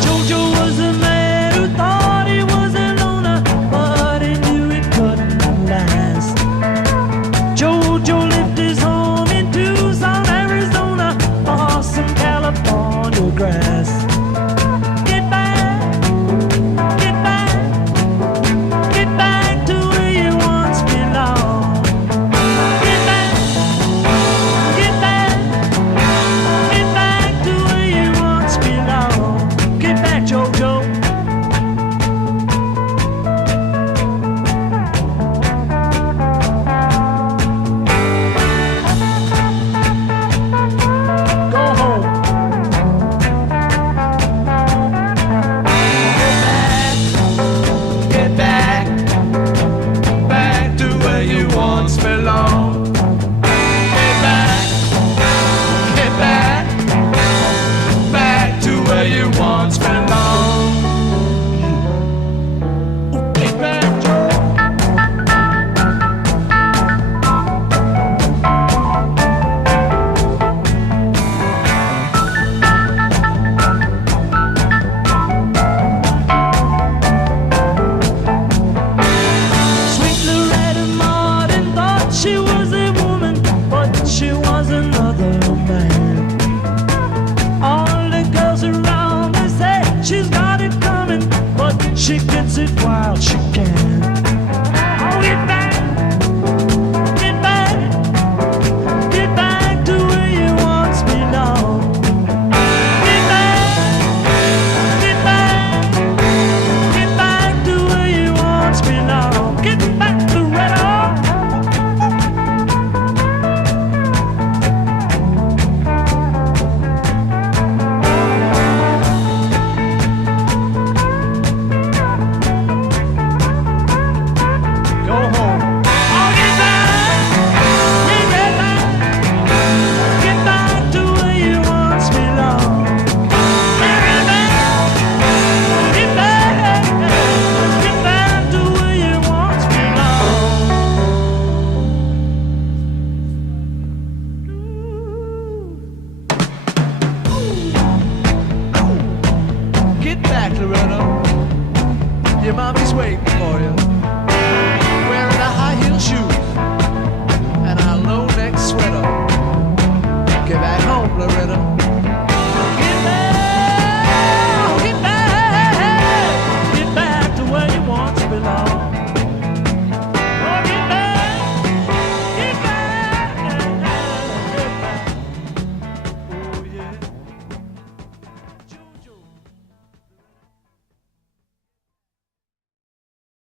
Jojo was a man who thought he was a loner, but he knew it couldn't last. Jojo lived his home in Tucson, Arizona, for some California grass. Get back, get back, get back to where you once belonged. Get back, get back, get back to where you once belonged. Get back, Jojo. Go home. Get back, back to where you once belonged.